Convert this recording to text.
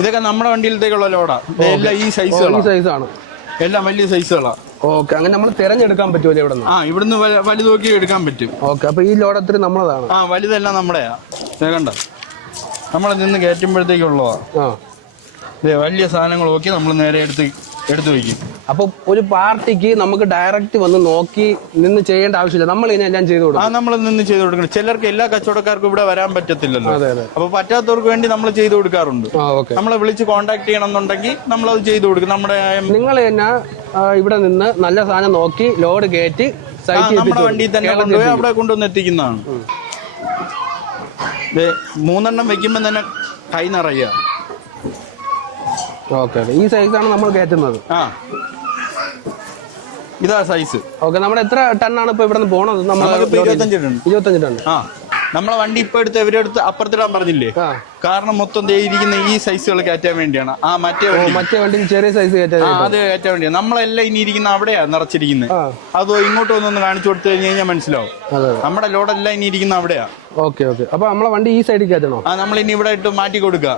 ഇതൊക്കെ നമ്മുടെ വണ്ടിയിലത്തേക്കുള്ള ലോഡാ. എല്ലാം ഈ സൈസാണ്, എല്ലാം വലിയ സൈസുകളാ. ഓക്കെ, അങ്ങനെ നമ്മൾ തിരഞ്ഞെടുക്കാൻ പറ്റുമല്ലോ ഇവിടെ നിന്ന്? ഇവിടുന്ന് വലുത് നോക്കി എടുക്കാൻ പറ്റും. ഓക്കെ, അപ്പൊ ഈ ലോഡ് അത്ര നമ്മളതാണ്? വലുതെല്ലാം നമ്മുടെയാ. കണ്ട, നമ്മളെ നിന്ന് കയറ്റുമ്പോഴത്തേക്കുള്ളതാ. വലിയ സാധനങ്ങൾ നോക്കി നമ്മൾ നേരെ എടുത്ത് വയ്ക്കും. അപ്പൊ ഒരു പാർട്ടിക്ക് നമുക്ക് ഡയറക്റ്റ് വന്ന് നോക്കി നിന്ന് ചെയ്യേണ്ട ആവശ്യമില്ല, നമ്മൾ എല്ലാം ചെയ്തു കൊടുക്കും? നമ്മൾ നിന്ന് ചെയ്ത് കൊടുക്കണം. ചിലർക്ക് എല്ലാ കച്ചവടക്കാർക്കും ഇവിടെ വരാൻ പറ്റത്തില്ലല്ലോ. അപ്പൊ പറ്റാത്തവർക്ക് വേണ്ടി നമ്മൾ ചെയ്തു കൊടുക്കാറുണ്ട്. നമ്മളെ വിളിച്ച് കോൺടാക്ട് ചെയ്യണം എന്നുണ്ടെങ്കിൽ നമ്മളത് ചെയ്തു കൊടുക്കും. നിങ്ങൾ തന്നെ ഇവിടെ നിന്ന് നല്ല സാധനം നോക്കി ലോഡ് കയറ്റി നമ്മുടെ വണ്ടിയിൽ തന്നെ കൊണ്ടുപോയി അവിടെ കൊണ്ടുവന്ന് എത്തിക്കുന്നതാണ്. 3 വെക്കുമ്പോ തന്നെ കൈ നിറയുക. ഓക്കെ, ഈ സൈസാണ് നമ്മൾ കയറ്റുന്നത്. ഇതാ സൈസ്. ഓക്കെ, നമ്മുടെ എത്ര ടണ്ണാണ് ഇപ്പൊ ഇവിടെ നിന്ന് പോണത്? 25 ടൺ. നമ്മളെ വണ്ടി ഇപ്പൊ എടുത്ത് ഇവരെടുത്ത് അപ്പുറത്തിടാൻ പറഞ്ഞില്ലേ? കാരണം മൊത്തം ഇരിക്കുന്ന ഈ സൈസുകൾ കയറ്റാൻ വേണ്ടിയാണ്. മറ്റേ വണ്ടി ചെറിയ സൈസ് അത് കയറ്റാൻ വേണ്ടിയാണ്. നമ്മളെല്ലാം ഇനി ഇരിക്കുന്ന അവിടെയാ നിറച്ചിരിക്കുന്നത്. അതോ ഇങ്ങോട്ട് വന്നൊന്ന് കാണിച്ചു കൊടുത്തു കഴിഞ്ഞാൽ മനസ്സിലാവും. നമ്മുടെ ലോഡെല്ലാം ഇനി ഇരിക്കുന്ന അവിടെയാ. ഓക്കെ, അപ്പൊ നമ്മളെ വണ്ടി ഈ സൈഡിൽ കയറ്റണോ? നമ്മൾ ഇനി ഇവിടെ ഇട്ട് മാറ്റി കൊടുക്കുക.